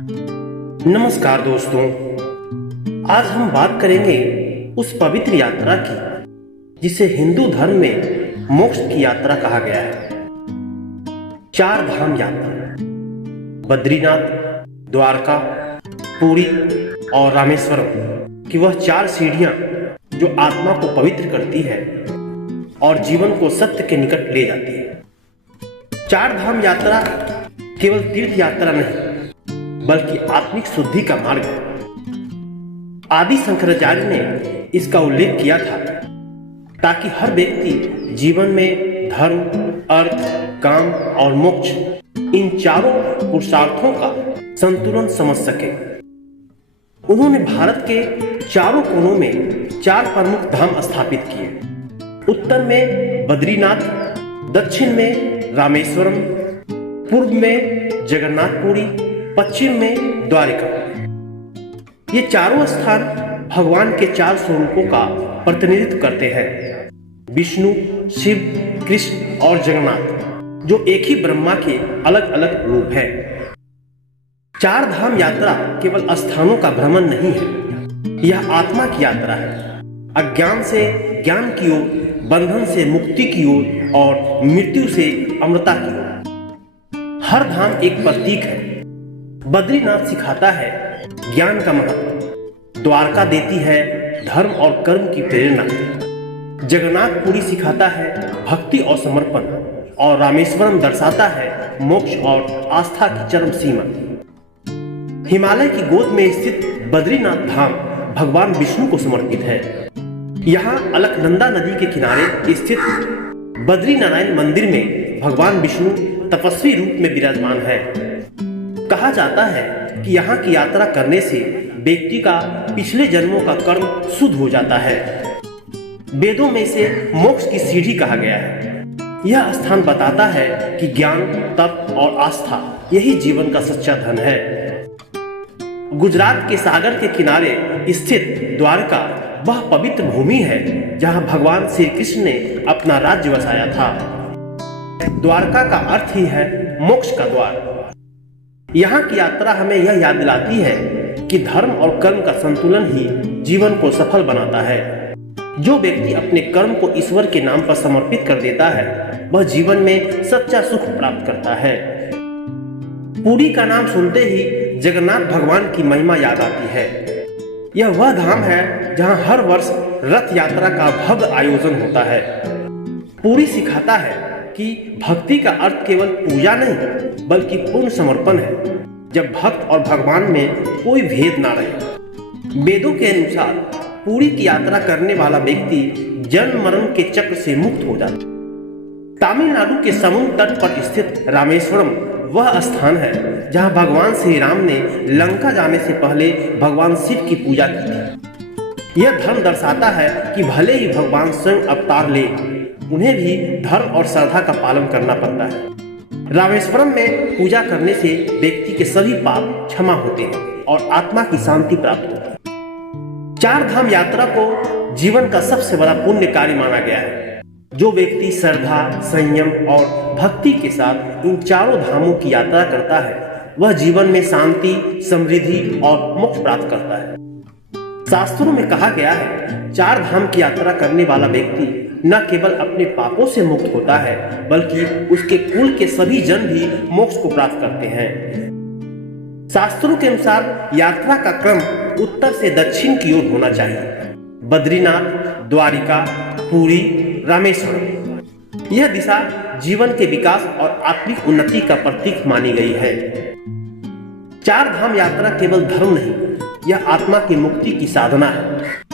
नमस्कार दोस्तों, आज हम बात करेंगे उस पवित्र यात्रा की जिसे हिंदू धर्म में मोक्ष की यात्रा कहा गया है। चार धाम यात्रा, बद्रीनाथ, द्वारका, पुरी और रामेश्वरम की वह चार सीढ़ियां जो आत्मा को पवित्र करती है और जीवन को सत्य के निकट ले जाती है। चार धाम यात्रा केवल तीर्थ यात्रा नहीं बल्कि आत्मिक शुद्धि का मार्ग है। आदि शंकराचार्य ने इसका उल्लेख किया था ताकि हर व्यक्ति जीवन में धर्म, अर्थ, काम और मोक्ष इन चारों पुरुषार्थों का संतुलन समझ सके। उन्होंने भारत के चारों कोनों में चार प्रमुख धाम स्थापित किए। उत्तर में बद्रीनाथ, दक्षिण में रामेश्वरम, पूर्व में जगन्नाथपुरी, पश्चिम में द्वारिका। ये चारों स्थान भगवान के चार स्वरूपों का प्रतिनिधित्व करते हैं, विष्णु, शिव, कृष्ण और जगन्नाथ, जो एक ही ब्रह्मा के अलग अलग रूप हैं। चार धाम यात्रा केवल स्थानों का भ्रमण नहीं है, यह आत्मा की यात्रा है। अज्ञान से ज्ञान की ओर, बंधन से मुक्ति की ओर और मृत्यु से अमरता की ओर। हर धाम एक प्रतीक है। बद्रीनाथ सिखाता है ज्ञान का महत्व, द्वारका देती है धर्म और कर्म की प्रेरणा, जगन्नाथपुरी सिखाता है भक्ति और समर्पण, और रामेश्वरम दर्शाता है मोक्ष और आस्था की चरम सीमा। हिमालय की गोद में स्थित बद्रीनाथ धाम भगवान विष्णु को समर्पित है। यहाँ अलकनंदा नदी के किनारे स्थित बद्रीनारायण मंदिर में भगवान विष्णु तपस्वी रूप में विराजमान है। कहा जाता है कि यहाँ की यात्रा करने से व्यक्ति का पिछले जन्मों का कर्म शुद्ध हो जाता है। वेदों में इसे मोक्ष की सीढ़ी कहा गया है। यह स्थान बताता है कि ज्ञान, तप और आस्था यही जीवन का सच्चा धन है। गुजरात के सागर के किनारे स्थित द्वारका वह पवित्र भूमि है जहाँ भगवान श्री कृष्ण ने अपना राज्य बसाया था। द्वारका का अर्थ ही है मोक्ष का द्वार। यहाँ की यात्रा हमें यह याद दिलाती है कि धर्म और कर्म का संतुलन ही जीवन को सफल बनाता है। जो व्यक्ति अपने कर्म को ईश्वर के नाम पर समर्पित कर देता है वह जीवन में सच्चा सुख प्राप्त करता है। पुरी का नाम सुनते ही जगन्नाथ भगवान की महिमा याद आती है। यह वह धाम है जहाँ हर वर्ष रथ यात्रा का भव्य आयोजन होता है। पुरी सिखाता है कि भक्ति का अर्थ केवल पूजा नहीं बल्कि पूर्ण समर्पण है, जब भक्त और भगवान में कोई भेद ना रहे। वेदों के अनुसार पुरी की यात्रा करने वाला व्यक्ति जन्म मरण के चक्र से मुक्त हो जाता है। तमिलनाडु के समुद्र तट पर स्थित रामेश्वरम वह स्थान है जहां भगवान श्री राम ने लंका जाने से पहले भगवान शिव की पूजा की थी। यह धर्म दर्शाता है कि भले ही भगवान स्वयं अवतार ले, उन्हें भी धर्म और श्रद्धा का पालन करना पड़ता है। रामेश्वरम में पूजा करने से व्यक्ति के सभी पाप क्षमा होते हैं और आत्मा की शांति प्राप्त होती है। चार धाम यात्रा को जीवन का सबसे बड़ा पुण्य कार्य माना गया है। जो व्यक्ति श्रद्धा, संयम और भक्ति के साथ इन चारों धामों की यात्रा करता है वह जीवन में शांति, समृद्धि और मोक्ष प्राप्त करता है। शास्त्रों में कहा गया है चार धाम की यात्रा करने वाला व्यक्ति न केवल अपने पापों से मुक्त होता है बल्कि उसके कुल के सभी जन भी मोक्ष को प्राप्त करते हैं। शास्त्रों के अनुसार यात्रा का क्रम उत्तर से दक्षिण की ओर होना चाहिए। बद्रीनाथ, द्वारिका, पुरी, रामेश्वरम। यह दिशा जीवन के विकास और आत्मिक उन्नति का प्रतीक मानी गई है। चार धाम यात्रा केवल धर्म नहीं, यह आत्मा की मुक्ति की साधना है।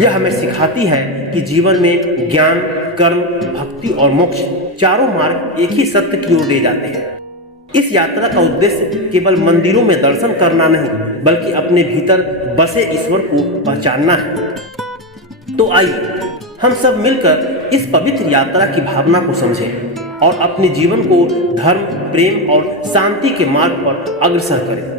यह हमें सिखाती है कि जीवन में ज्ञान, कर्म, भक्ति और मोक्ष चारों मार्ग एक ही सत्य की ओर ले जाते हैं। इस यात्रा का उद्देश्य केवल मंदिरों में दर्शन करना नहीं बल्कि अपने भीतर बसे ईश्वर को पहचानना है। तो आइए हम सब मिलकर इस पवित्र यात्रा की भावना को समझें और अपने जीवन को धर्म, प्रेम और शांति के मार्ग पर अग्रसर करें।